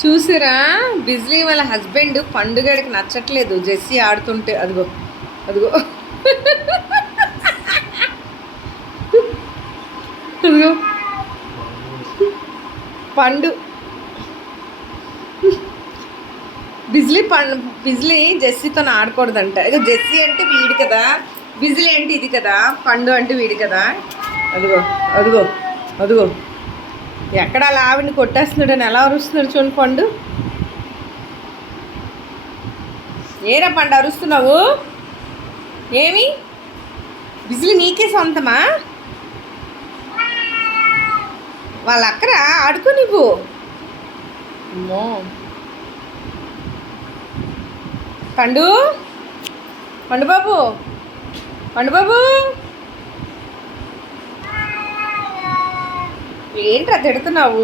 చూసిరా, బిజ్లీ వాళ్ళ హస్బెండ్ పండుగడికి నచ్చట్లేదు జెస్సీ ఆడుతుంటే. అదిగో అదిగో అదిగో పండు బిజ్లీ జెస్సీతో ఆడకూడదంట. ఇక జెస్సీ అంటే వీడు కదా, బిజ్లీ అంటే ఇది కదా, పండు అంటే వీడు కదా. అదిగో అదిగో అదిగో ఎక్కడ అలా ఆవిడని కొట్టేస్తున్నాడు అని ఎలా అరుస్తున్నాడు చూడండి పండు. ఏరా పండు అరుస్తున్నావు? ఏమి బిజ్లీ నీకే సొంతమా? వాళ్ళ అక్కరా ఆడుకో నువ్వు. అమ్మో పండు, పండు బాబు, పండు బాబు ఏంట్రా తిడుతున్నావు?